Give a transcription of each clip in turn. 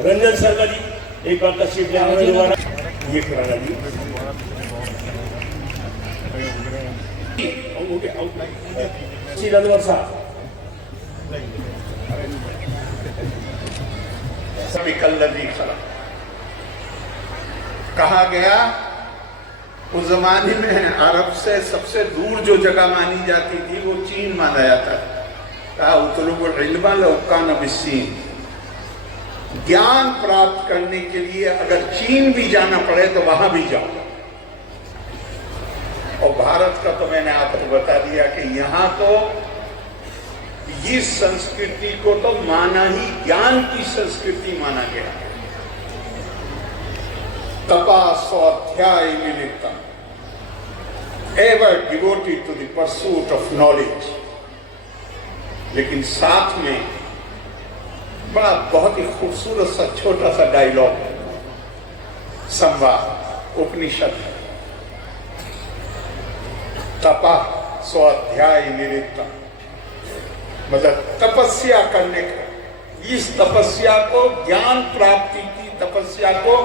Ranjan sir जी एक बार तशरीफ ले आना दोबारा ये कराना जी रंजन साहब सभी कल्लजी खरा कहा गया। उस जमाने में अरब से सबसे दूर जो जगह मानी जाती थी वो चीन माना जाता था। कहा उतलुबुल इल्मा लौ कान बिस्सीन, ज्ञान प्राप्त करने के लिए अगर चीन भी जाना पड़े तो वहां भी जाओ। और भारत का तो मैंने आपको बता दिया कि यहाँ तो इस संस्कृति को तो माना ही ज्ञान की संस्कृति माना गया। तपा स्वाध्याय निमित्तम, ever devoted to the pursuit of knowledge. लेकिन साथ में बड़ा बहुत ही खूबसूरत सा छोटा सा डायलॉग संवाद उपनिषद है। तपा स्वाध्याय निमित्तम मतलब तपस्या करने का। इस तपस्या को, ज्ञान प्राप्ति की तपस्या को,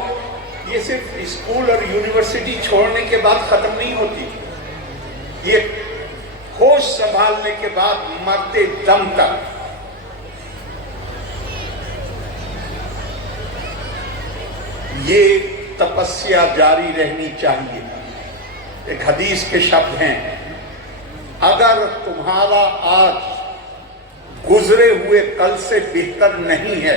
ये सिर्फ स्कूल और यूनिवर्सिटी छोड़ने के बाद खत्म नहीं होती। ये होश संभालने के बाद मरते दम तक ये तपस्या जारी रहनी चाहिए। एक हदीस के शब्द हैं, अगर तुम्हारा आज गुजरे हुए कल से बेहतर नहीं है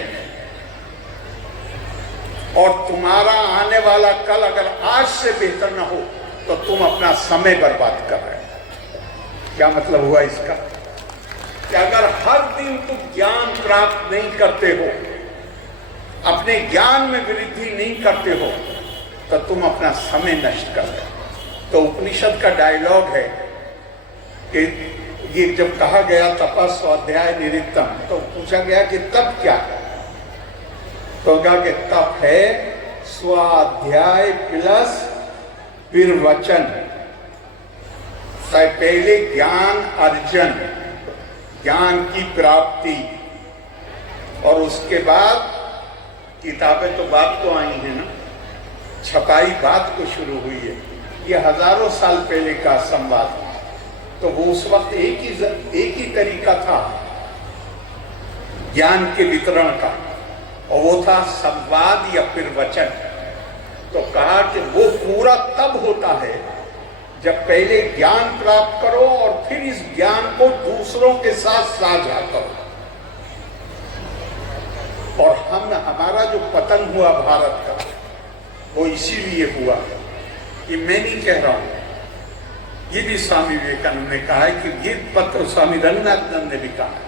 और तुम्हारा आने वाला कल अगर आज से बेहतर ना हो तो तुम अपना समय बर्बाद कर रहे हो। क्या मतलब हुआ इसका? कि अगर हर दिन तुम ज्ञान प्राप्त नहीं करते हो, अपने ज्ञान में वृद्धि नहीं करते हो, तो तुम अपना समय नष्ट कर रहे हो। तो उपनिषद का डायलॉग है कि ये जब कहा गया तपा स्वाध्याय निमित्तम, तो पूछा गया कि तप क्या है? तो कहा कि तप है स्वाध्याय प्लस फिर वचन। पहले ज्ञान अर्जन, ज्ञान की प्राप्ति, और उसके बाद किताबें तो बात को आई है ना, छपाई बात को शुरू हुई है। ये हजारों साल पहले का संवाद। तो वो उस वक्त एक ही तरीका था ज्ञान के वितरण का, और वो था संवाद या फिर वचन। तो कहा कि वो पूरा तब होता है जब पहले ज्ञान प्राप्त करो और फिर इस ज्ञान को दूसरों के साथ साझा करो। और हमारा जो पतन हुआ भारत का, वो इसीलिए हुआ। कि मैं नहीं कह रहा हूं, ये भी स्वामी विवेकानंद ने कहा है कि ये पत्र स्वामी रंगनाथनंद ने भी कहा है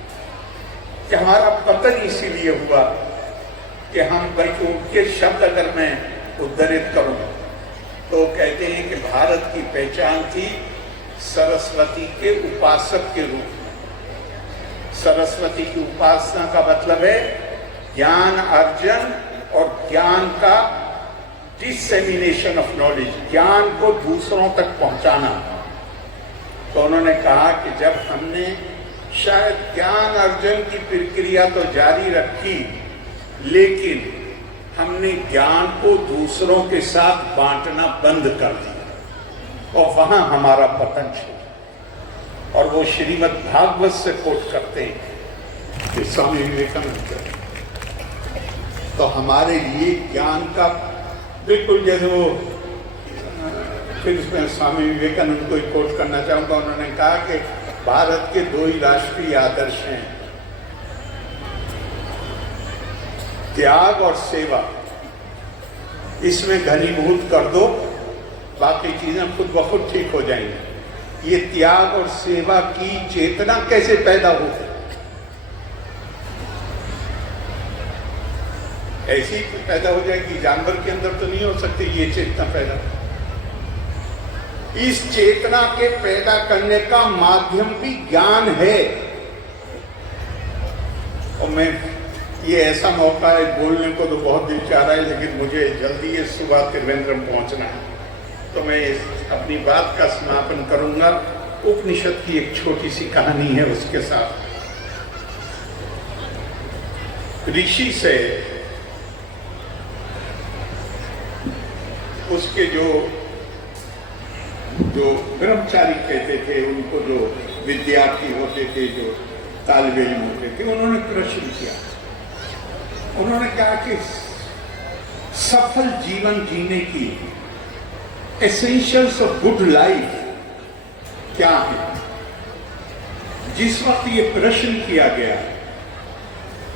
कि हमारा पतन इसीलिए हुआ कि हम, बल्कि उनके शब्द अगर मैं उद्धृत करूं तो कहते हैं कि भारत की पहचान थी सरस्वती के उपासक के रूप में। सरस्वती की उपासना का मतलब है ज्ञान अर्जन और ज्ञान का डिसेमिनेशन ऑफ नॉलेज, ज्ञान को दूसरों तक पहुंचाना। तो उन्होंने कहा कि जब हमने शायद ज्ञान अर्जन की प्रक्रिया तो जारी रखी, लेकिन हमने ज्ञान को दूसरों के साथ बांटना बंद कर दिया, और वहां हमारा पतन शुरू। और वो श्रीमद् भागवत से कोट करते हैं कि स्वामी विवेकानंद, तो हमारे लिए ज्ञान का बिल्कुल जैसे वो, फिर उसमें स्वामी विवेकानंद को ही कोट करना चाहूंगा। उन्होंने कहा कि भारत के दो ही राष्ट्रीय आदर्श हैं, त्याग और सेवा। इसमें घनीभूत कर दो, बाकी चीजें खुद ब खुद ठीक हो जाएंगी। ये त्याग और सेवा की चेतना कैसे पैदा हो? ऐसी पैदा हो जाएगी, जानवर के अंदर तो नहीं हो सकती ये चेतना पैदा। इस चेतना के पैदा करने का माध्यम भी ज्ञान है। और मैं, ये ऐसा मौका है बोलने को तो बहुत दिल चाह रहा है, लेकिन मुझे जल्दी ये सुबह त्रिवेंद्रम पहुंचना है, तो मैं अपनी बात का समापन करूंगा। उपनिषद की एक छोटी सी कहानी है, उसके साथ। ऋषि से उसके जो ब्रह्मचारी कहते थे, उनको जो विद्यार्थी होते थे, जो तालिब इल्म होते थे, उन्होंने प्रश्न किया। उन्होंने कहा कि सफल जीवन जीने की एसेंशियल्स ऑफ गुड लाइफ क्या है। जिस वक्त ये प्रश्न किया गया,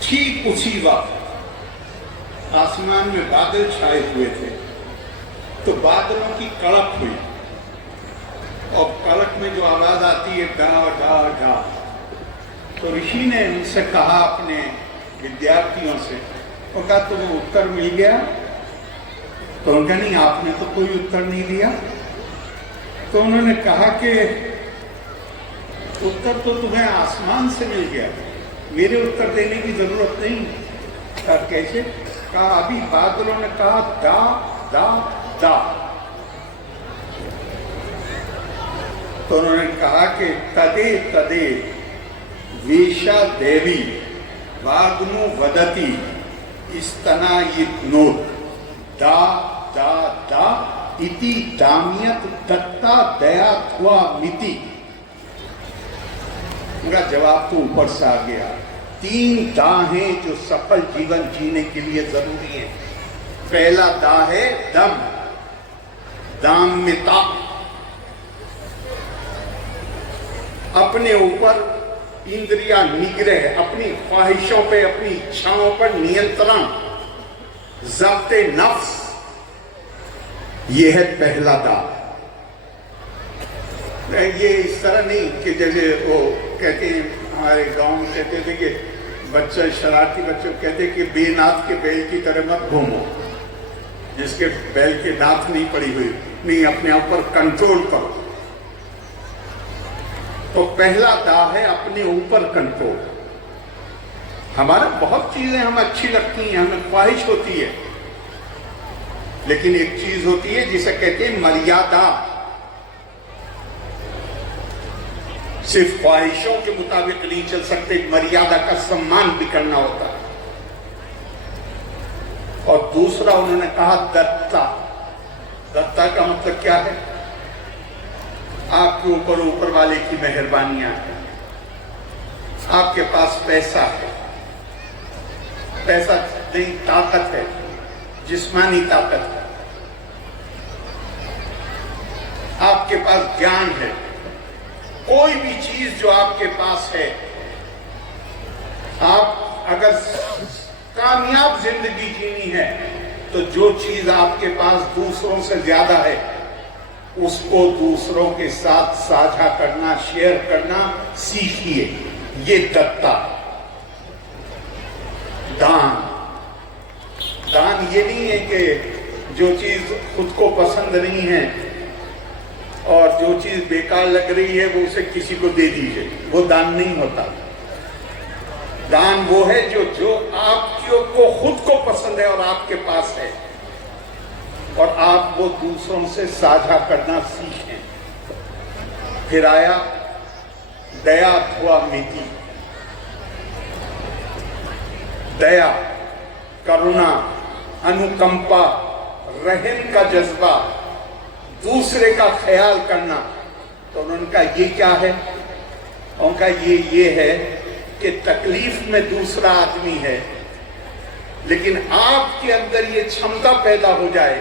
ठीक उसी वक्त आसमान में बादल छाए हुए थे, तो बादलों की कड़क हुई, और कड़क में जो आवाज आती है डा डा डा, तो ऋषि ने उनसे कहा, अपने विद्यार्थियों से, वो कहा तुम्हें उत्तर मिल गया? तो उनका नहीं, आपने तो कोई उत्तर नहीं दिया। तो उन्होंने कहा कि उत्तर तो तुम्हें आसमान से मिल गया, मेरे उत्तर देने की जरूरत नहीं। कहा कैसे? कहा अभी बादलों ने कहा दा दा दा, तो उन्होंने कहा कि तदे तदे वेशा देवी वाग्नु वदति स्तना नो दा दा दा इति दामियत दत्ता दया थुआ मिति। उनका जवाब तो ऊपर से आ गया। 3 दा हैं जो सफल जीवन जीने के लिए जरूरी है। पहला दा है दम, दाम्यता, अपने ऊपर इंद्रिया निग्रह, अपनी ख्वाहिशों पे, अपनी इच्छाओं पर नियंत्रण, ज़ब्ते नफ्स, ये है पहला दाव। ये इस तरह नहीं कि जैसे वो कहते हैं, हमारे गांव में कहते थे कि बच्चे, शरारती बच्चों कहते कि बेनाथ के बैल की तरह मत घूमो, जिसके बैल के नाथ नहीं पड़ी हुई, नहीं, अपने ऊपर कंट्रोल करो। तो पहला दाव है अपने ऊपर कंट्रोल। हमारे बहुत चीजें हमें अच्छी लगती हैं, हमें ख्वाहिश होती है, लेकिन एक चीज होती है जिसे कहते हैं मर्यादा। सिर्फ ख्वाहिशों के मुताबिक नहीं चल सकते, मर्यादा का सम्मान भी करना होता है। और दूसरा उन्होंने कहा दत्ता। दत्ता का मतलब क्या है? आपके ऊपर ऊपर वाले की मेहरबानियां हैं। आपके पास पैसा है, पैसा नहीं, ताकत है, जिस्मानी ताकत है। आपके पास ज्ञान है, कोई भी चीज जो आपके पास है, आप अगर कामयाब जिंदगी जीनी है तो जो चीज आपके पास दूसरों से ज्यादा है, उसको दूसरों के साथ साझा करना, शेयर करना सीखिए। ये दत्ता। दान, दान ये नहीं है कि जो चीज खुद को पसंद नहीं है और जो चीज बेकार लग रही है वो उसे किसी को दे दीजिए, वो दान नहीं होता। दान वो है जो आपको खुद को पसंद है और आपके पास है, और आप वो दूसरों से साझा करना सीखें। फिर आया दया धुआ मिति। दया, करुणा, अनुकंपा, रहम का जज्बा, दूसरे का ख्याल करना। तो उन्होंने कहा ये क्या है? उनका ये है कि तकलीफ में दूसरा आदमी है, लेकिन आपके अंदर ये क्षमता पैदा हो जाए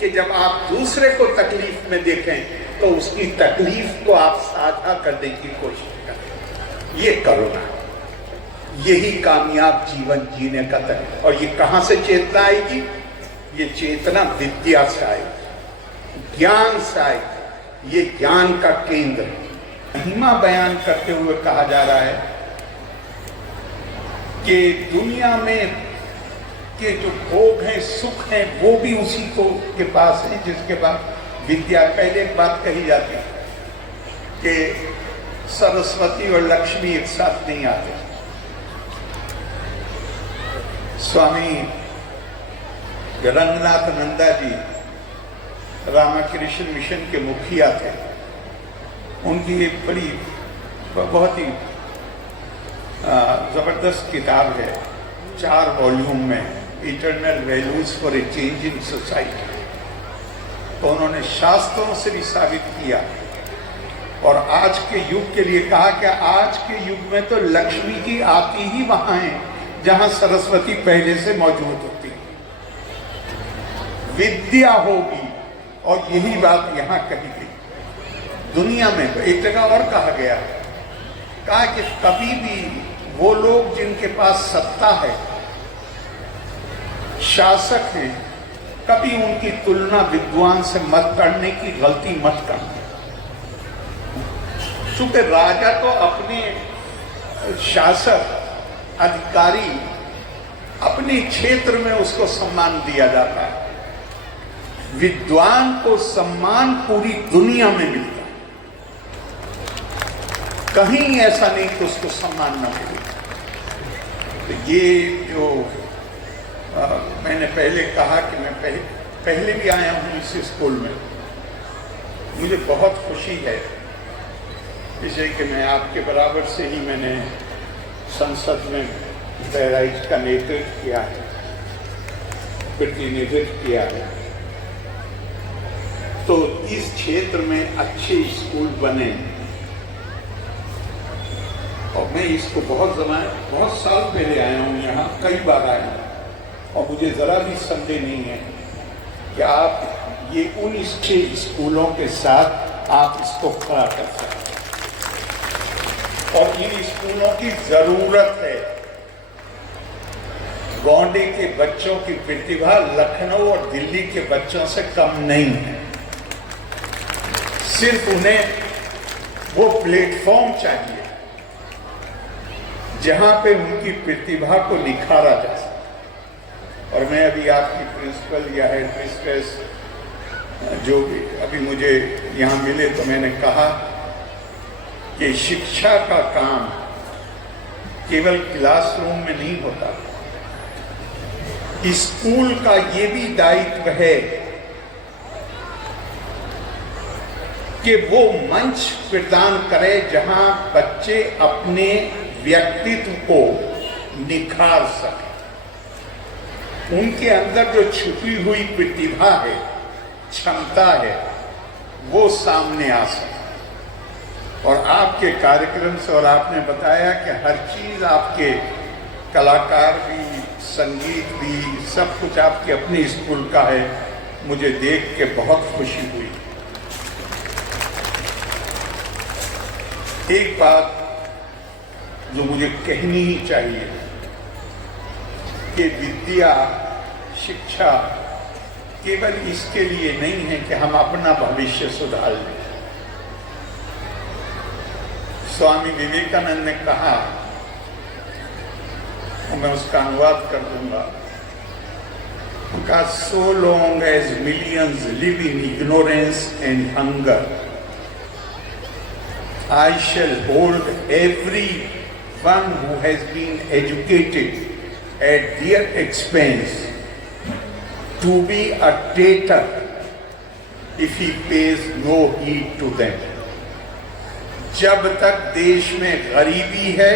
कि जब आप दूसरे को तकलीफ में देखें तो उसकी तकलीफ को आप साझा करने की कोशिश करें। ये करुणा, यही कामयाब जीवन जीने का तरीका। और ये कहां से चेतना आएगी? ये चेतना विद्या से आएगी, ज्ञान से आएगी। ये ज्ञान का केंद्र है। महिमा बयान करते हुए कहा जा रहा है कि दुनिया में के जो भोग हैं, सुख हैं, वो भी उसी को के पास है जिसके पास विद्या। पहले एक बात कही जाती है कि सरस्वती और लक्ष्मी एक साथ नहीं आते। स्वामी रंगनाथ नंदा जी रामकृष्ण मिशन के मुखिया थे। उनकी एक बड़ी बहुत ही जबरदस्त किताब है, 4 वॉल्यूम में, eternal values for a change in society. तो उन्होंने शास्त्रों से भी साबित किया और आज के युग के लिए कहा कि आज के युग में तो लक्ष्मी जी आती ही वहां है जहां सरस्वती पहले से मौजूद होती है। विद्या होगी, और यही बात यहां कही गई। दुनिया में एक जगह और कहा गया, कहा कि कभी भी वो लोग जिनके पास सत्ता है, शासक हैं, कभी उनकी तुलना विद्वान से मत करने की गलती मत करना। चूंकि राजा तो अपने शासक अधिकारी अपने क्षेत्र में उसको सम्मान दिया जाता है, विद्वान को सम्मान पूरी दुनिया में मिलता है। कहीं ऐसा नहीं कि उसको सम्मान न मिले। तो ये जो मैंने पहले कहा कि मैं पहले भी आया हूं इस स्कूल में, मुझे बहुत खुशी है इसलिए कि मैं आपके बराबर से ही मैंने संसद में बहराइच का नेतृत्व किया है, प्रतिनिधित्व किया है। तो इस क्षेत्र में अच्छे स्कूल बने और मैं इसको बहुत साल पहले आया हूं, यहाँ कई बार आया हूं और मुझे जरा भी संदेह नहीं है कि आप ये उन अच्छे स्कूलों के साथ आप इसको खड़ा कर सकते और इन स्कूलों की जरूरत है। गोंडे के बच्चों की प्रतिभा लखनऊ और दिल्ली के बच्चों से कम नहीं है, सिर्फ उन्हें वो प्लेटफॉर्म चाहिए जहां पे उनकी प्रतिभा को निखारा जा सके। और मैं अभी आपकी प्रिंसिपल या हेड मिस्ट्रेस जो भी अभी मुझे यहाँ मिले तो मैंने कहा कि शिक्षा का काम केवल क्लासरूम में नहीं होता, स्कूल का ये भी दायित्व है कि वो मंच प्रदान करे जहां बच्चे अपने व्यक्तित्व को निखार सके, उनके अंदर जो छुपी हुई प्रतिभा है, क्षमता है, वो सामने आ सके। और आपके कार्यक्रम से और आपने बताया कि हर चीज आपके कलाकार भी, संगीत भी, सब कुछ आपके अपने स्कूल का है, मुझे देख के बहुत खुशी हुई। एक बात जो मुझे कहनी ही चाहिए कि विद्या, शिक्षा केवल इसके लिए नहीं है कि हम अपना भविष्य सुधार लें। स्वामी विवेकानंद ने कहा, मैं उसका अनुवाद कर दूंगा, उनका so long as millions live in ignorance and hunger, I shall hold every one who has been educated at their expense to be a traitor if he pays no heed to them. जब तक देश में गरीबी है,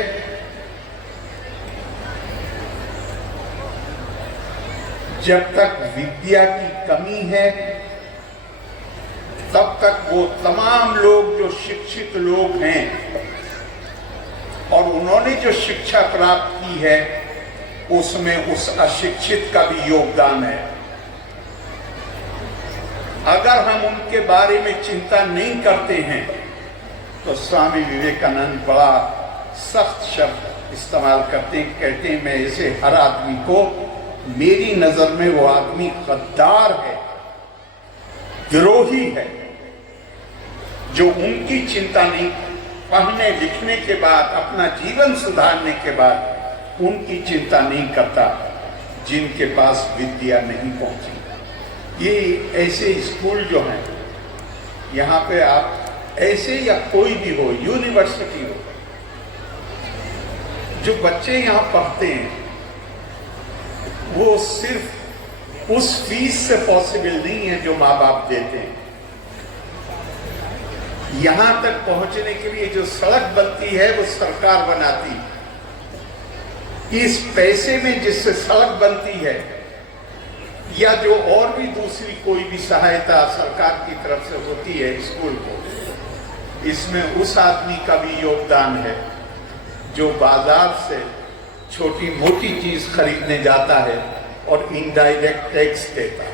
जब तक विद्या की कमी है, तब तक वो तमाम लोग जो शिक्षित लोग हैं और उन्होंने जो शिक्षा प्राप्त की है, उसमें उस अशिक्षित का भी योगदान है। अगर हम उनके बारे में चिंता नहीं करते हैं तो स्वामी विवेकानंद बड़ा सख्त शब्द इस्तेमाल करते हैं, कहते हैं मैं ऐसे हर आदमी को, मेरी नजर में वो आदमी गद्दार है, द्रोही है, जो उनकी चिंता नहीं, पढ़ने लिखने के बाद, अपना जीवन सुधारने के बाद उनकी चिंता नहीं करता जिनके पास विद्या नहीं पहुंची। ये ऐसे स्कूल जो हैं, यहाँ पे आप ऐसे या कोई भी हो, यूनिवर्सिटी हो, जो बच्चे यहाँ पढ़ते हैं वो सिर्फ उस फीस से पॉसिबल नहीं है जो माँ बाप देते हैं। यहां तक पहुंचने के लिए जो सड़क बनती है वो सरकार बनाती। इस पैसे में जिससे सड़क बनती है, या जो और भी दूसरी कोई भी सहायता सरकार की तरफ से होती है स्कूल को, इसमें उस आदमी का भी योगदान है जो बाजार से छोटी मोटी चीज खरीदने जाता है और इनडायरेक्ट टैक्स देता है।